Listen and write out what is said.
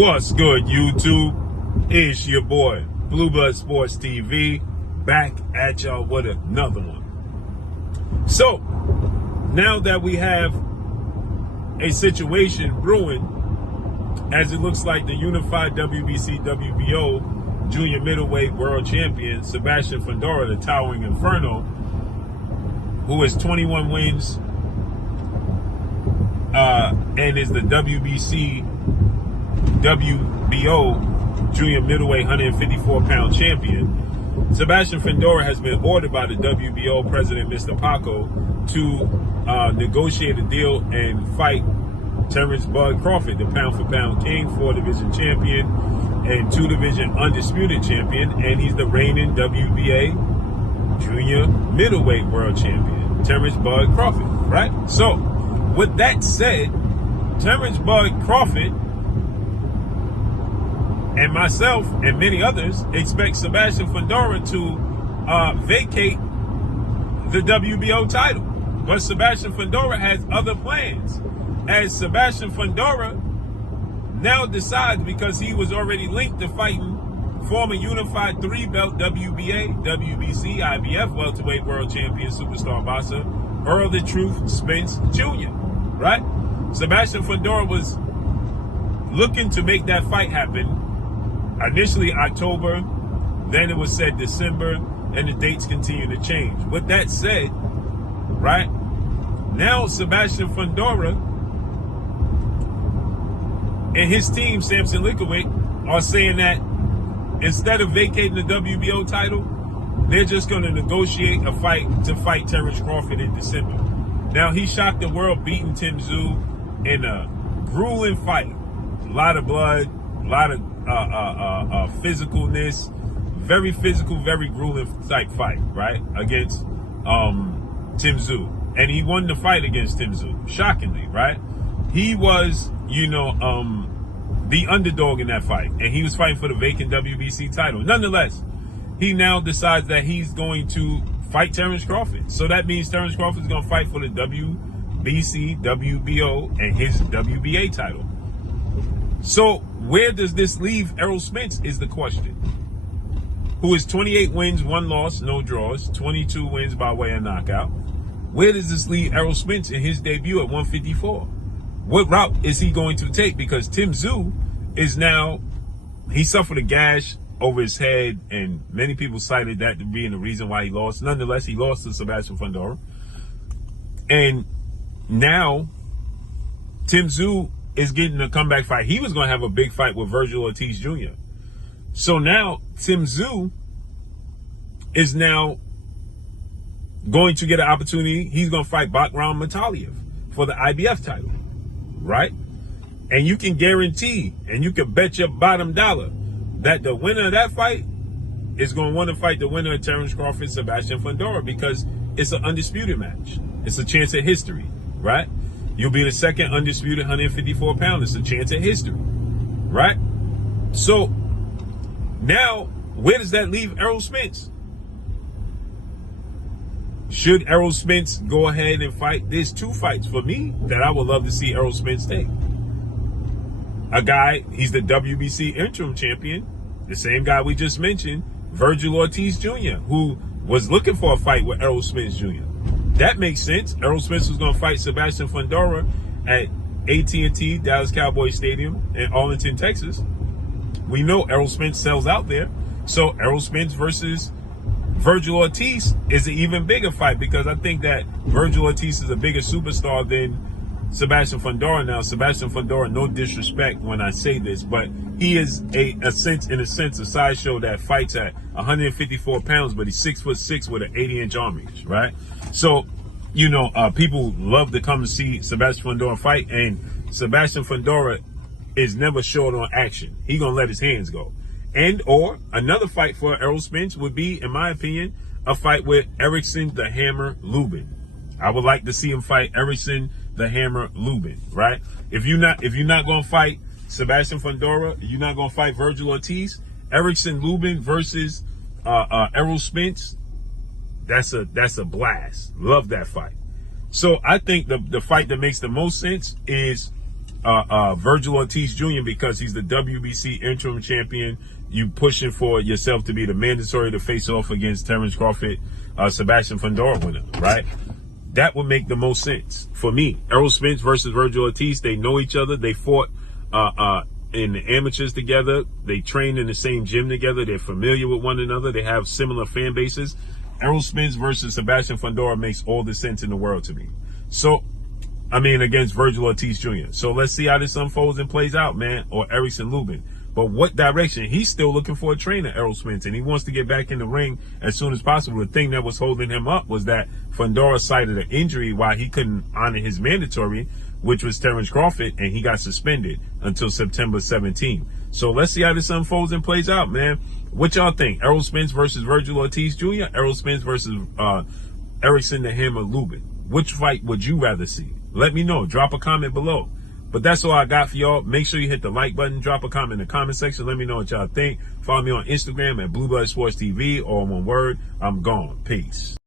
What's good, YouTube? It's your boy, Blue Blood Sports TV, back at y'all with another one. So, now that we have a situation brewing, as it looks like the unified WBC WBO junior middleweight world champion, Sebastian Fundora, the Towering Inferno, who has 21 wins and is the WBC WBO junior middleweight 154-pound champion. Sebastian Fundora has been ordered by the WBO president, Mr. Paco, to negotiate a deal and fight Terrence Bud Crawford, the pound-for-pound king, 4-division champion and 2-division undisputed champion, and he's the reigning WBA junior middleweight world champion, Terrence Bud Crawford, right? So, with that said, Terrence Bud Crawford and myself and many others expect Sebastian Fundora to vacate the WBO title. But Sebastian Fundora has other plans. As Sebastian Fundora now decides, because he was already linked to fighting former unified 3-belt WBA, WBC, IBF welterweight world champion superstar boxer Errol the Truth Spence Jr., right? Sebastian Fundora was looking to make that fight happen. Initially October, then it was said December, and the dates continue to change. With that said, right, now Sebastian Fundora and his team, Samson Likowicz, are saying that instead of vacating the WBO title, they're just going to negotiate a fight to fight Terrence Crawford in December. Now, he shocked the world, beating Tszyu in a grueling fight. A lot of blood, a lot of physicalness, very physical, very grueling type fight, right, against Tszyu. And he won the fight against Tszyu, shockingly, right? He was, the underdog in that fight, and he was fighting for the vacant WBC title. Nonetheless, he now decides that he's going to fight Terrence Crawford. So that means Terrence Crawford is going to fight for the WBC, WBO, and his WBA title. So where does this leave Errol Spence is the question, who is 28 wins, 1 loss, no draws, 22 wins by way of knockout. Where does this leave Errol Spence in his debut at 154? What route is he going to take? Because Tszyu is now, he suffered a gash over his head, and many people cited that to being the reason why he lost. Nonetheless, he lost to Sebastian Fundora. And now Tszyu is getting a comeback fight. He was going to have a big fight with Vergil Ortiz Jr. So now Tszyu is now going to get an opportunity. He's going to fight Bakhram Mataliev for the IBF title, right? And you can guarantee, and you can bet your bottom dollar, that the winner of that fight is going to want to fight the winner of Terrence Crawford, Sebastian Fundora, because it's an undisputed match. It's a chance at history, right? You'll be the second undisputed 154-pounder. It's a chance at history, right? So now, where does that leave Errol Spence? Should Errol Spence go ahead and fight? There's 2 fights for me that I would love to see Errol Spence take. A guy, he's the WBC interim champion, the same guy we just mentioned, Vergil Ortiz Jr., who was looking for a fight with Errol Spence Jr. That makes sense. Errol Spence was going to fight Sebastian Fundora at AT&T Dallas Cowboys Stadium in Arlington, Texas. We know Errol Spence sells out there. So Errol Spence versus Vergil Ortiz is an even bigger fight, because I think that Vergil Ortiz is a bigger superstar than Sebastian Fundora. Now, Sebastian Fundora, no disrespect when I say this, but he is in a sense a sideshow that fights at 154 pounds, but he's 6'6" with an 80-inch arm reach, right? So, people love to come to see Sebastian Fundora fight, and Sebastian Fundora is never short on action. He's going to let his hands go. And or another fight for Errol Spence would be, in my opinion, a fight with Erickson the Hammer Lubin. I would like to see him fight Erickson the Hammer Lubin, right? If you're not going to fight Sebastian Fundora, you're not going to fight Vergil Ortiz, Erickson Lubin versus Errol Spence, that's a blast. Love that fight. So I think the fight that makes the most sense is Vergil Ortiz Jr. because he's the WBC interim champion. You pushing for yourself to be the mandatory to face off against Terrence Crawford, Sebastian Fundora winner, right? That would make the most sense for me. Errol Spence versus Vergil Ortiz. They know each other. They fought in the amateurs together. They train in the same gym together. They're familiar with one another. They have similar fan bases. Errol Spence versus Sebastian Fundora makes all the sense in the world to me. So, against Vergil Ortiz Jr. So let's see how this unfolds and plays out, man. Or Erickson Lubin. But what direction? He's still looking for a trainer, Errol Spence, and he wants to get back in the ring as soon as possible. The thing that was holding him up was that Fundora cited an injury while he couldn't honor his mandatory, which was Terrence Crawford, and he got suspended until September 17th. So let's see how this unfolds and plays out, man. What y'all think? Errol Spence versus Vergil Ortiz Jr.? Errol Spence versus Erickson the Hammer Lubin? Which fight would you rather see? Let me know. Drop a comment below. But that's all I got for y'all. Make sure you hit the like button. Drop a comment in the comment section. Let me know what y'all think. Follow me on Instagram at Blue Blood Sports TV. All one word. I'm gone. Peace.